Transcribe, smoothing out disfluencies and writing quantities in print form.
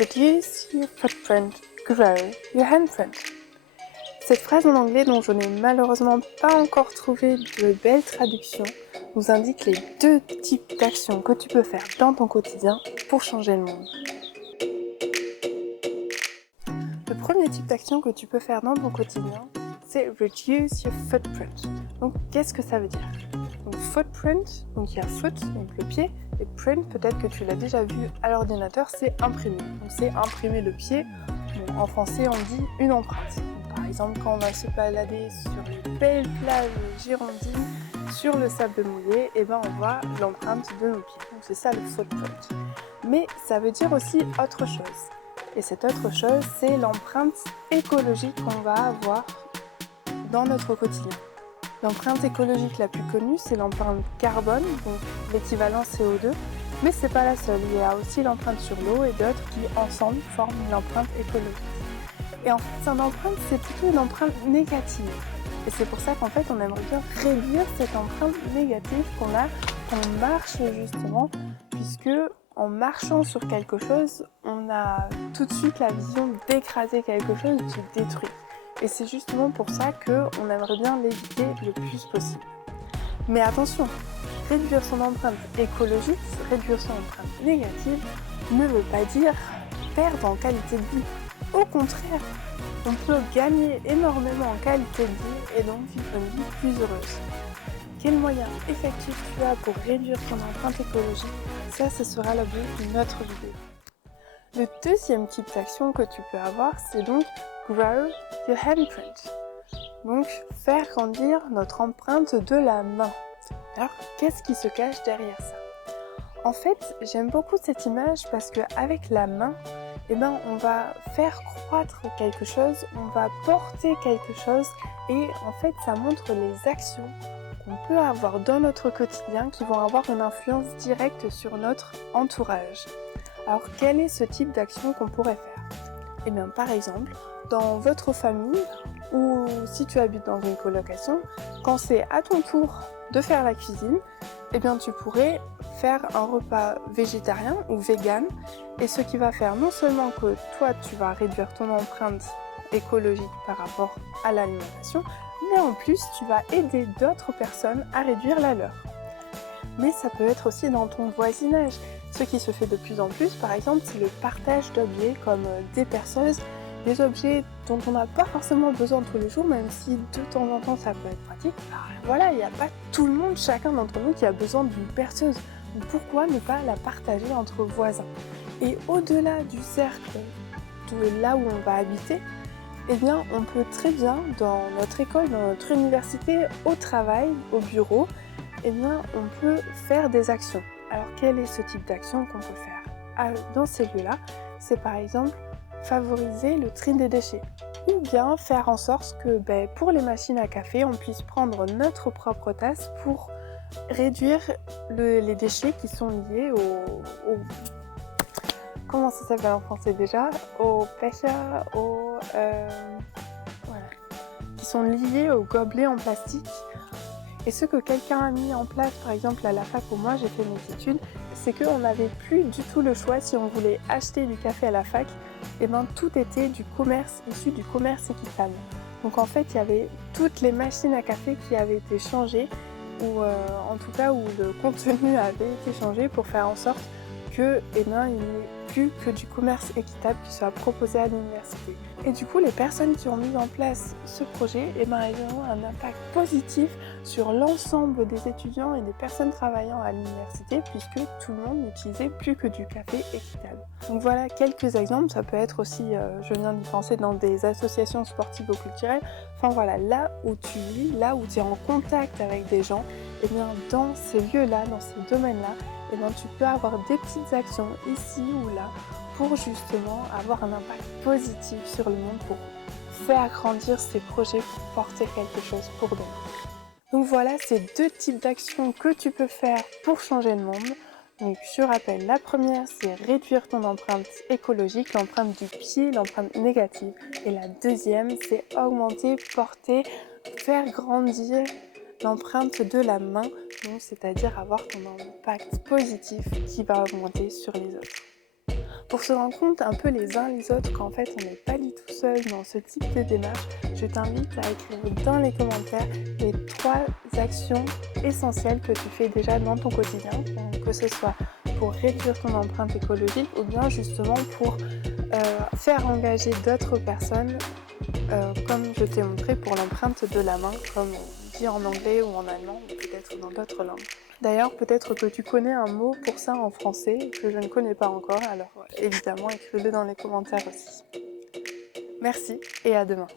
Reduce your footprint, grow your handprint. Cette phrase en anglais, dont je n'ai malheureusement pas encore trouvé de belle traduction, nous indique les 2 types d'actions que tu peux faire dans ton quotidien pour changer le monde. Le premier type d'action que tu peux faire dans ton quotidien, c'est reduce your footprint. Donc, qu'est-ce que ça veut dire? Donc, footprint, donc il y a foot, donc le pied, et print, peut-être que tu l'as déjà vu à l'ordinateur, c'est imprimer. Donc, c'est imprimer le pied. Bon, en français, on dit une empreinte. Donc, par exemple, quand on va se balader sur une belle plage girondine, sur le sable mouillé, et ben on voit l'empreinte de nos pieds. Donc, c'est ça le footprint. Mais ça veut dire aussi autre chose. Et cette autre chose, c'est l'empreinte écologique qu'on va avoir dans notre quotidien. L'empreinte écologique la plus connue, c'est l'empreinte carbone, donc l'équivalent CO2, mais c'est pas la seule. Il y a aussi l'empreinte sur l'eau et d'autres qui ensemble forment l'empreinte écologique. Et en fait, cette empreinte, c'est plutôt une empreinte négative. Et c'est pour ça qu'en fait, on aimerait bien réduire cette empreinte négative qu'on a quand on marche justement, puisque en marchant sur quelque chose, on a tout de suite la vision d'écraser quelque chose, de détruire. Et c'est justement pour ça qu'on aimerait bien l'éviter le plus possible. Mais attention, réduire son empreinte écologique, réduire son empreinte négative, ne veut pas dire perdre en qualité de vie. Au contraire, on peut gagner énormément en qualité de vie et donc vivre une vie plus heureuse. Quels moyens effectifs tu as pour réduire ton empreinte écologique? Ça, ce sera l'objet d'une autre vidéo. Le deuxième type d'action que tu peux avoir, c'est donc grow your handprint. Donc, faire grandir notre empreinte de la main. Alors, qu'est-ce qui se cache derrière ça? En fait, j'aime beaucoup cette image parce qu'avec la main, on va faire croître quelque chose, on va porter quelque chose et en fait, ça montre les actions qu'on peut avoir dans notre quotidien qui vont avoir une influence directe sur notre entourage. Alors, quel est ce type d'action qu'on pourrait faire? Par exemple, dans votre famille ou si tu habites dans une colocation, quand c'est à ton tour de faire la cuisine, tu pourrais faire un repas végétarien ou vegan et ce qui va faire non seulement que toi tu vas réduire ton empreinte écologique par rapport à l'alimentation, mais en plus tu vas aider d'autres personnes à réduire la leur. Mais ça peut être aussi dans ton voisinage. Ce qui se fait de plus en plus, par exemple, c'est le partage d'objets comme des perceuses, des objets dont on n'a pas forcément besoin tous les jours, même si de temps en temps ça peut être pratique. Alors, voilà, il n'y a pas tout le monde, chacun d'entre nous qui a besoin d'une perceuse. Donc pourquoi ne pas la partager entre voisins? Et au-delà du cercle de là où on va habiter, on peut très bien, dans notre école, dans notre université, au travail, au bureau, on peut faire des actions. Alors, quel est ce type d'action qu'on peut faire dans ces lieux-là? C'est par exemple favoriser le tri des déchets ou bien faire en sorte que pour les machines à café, on puisse prendre notre propre tasse pour réduire les déchets qui sont liés au comment ça s'appelle en français déjà? Au becher, qui sont liés aux gobelets en plastique. Et ce que quelqu'un a mis en place, par exemple à la fac où moi j'ai fait mes études, c'est qu'on n'avait plus du tout le choix si on voulait acheter du café à la fac, tout était du commerce, issu du commerce équitable. Donc en fait, il y avait toutes les machines à café qui avaient été changées, ou en tout cas où le contenu avait été changé pour faire en sorte que, il n'y ait plus que du commerce équitable qui soit proposé à l'université. Et du coup, les personnes qui ont mis en place ce projet, elles ont un impact positif sur l'ensemble des étudiants et des personnes travaillant à l'université, puisque tout le monde n'utilisait plus que du café équitable. Donc voilà quelques exemples, ça peut être aussi, je viens d'y penser, dans des associations sportives ou culturelles, là où tu vis, là où tu es en contact avec des gens, dans ces lieux-là, dans ces domaines-là, tu peux avoir des petites actions ici ou là pour justement avoir un impact positif sur le monde, pour faire grandir ces projets, pour porter quelque chose pour demain. Donc voilà ces 2 types d'actions que tu peux faire pour changer le monde. Donc je rappelle, la première c'est réduire ton empreinte écologique, l'empreinte du pied, l'empreinte négative. Et la deuxième c'est augmenter, porter, faire grandir l'empreinte de la main, donc c'est-à-dire avoir ton impact positif qui va augmenter sur les autres. Pour se rendre compte un peu les uns les autres qu'en fait on n'est pas du tout seul dans ce type de démarche, je t'invite à écrire dans les commentaires les 3 actions essentielles que tu fais déjà dans ton quotidien, que ce soit pour réduire ton empreinte écologique ou bien justement pour faire engager d'autres personnes, comme je t'ai montré pour l'empreinte de la main, comme on dit en anglais ou en allemand ou peut-être dans d'autres langues. D'ailleurs, peut-être que tu connais un mot pour ça en français que je ne connais pas encore, alors évidemment écris-le dans les commentaires aussi. Merci et à demain.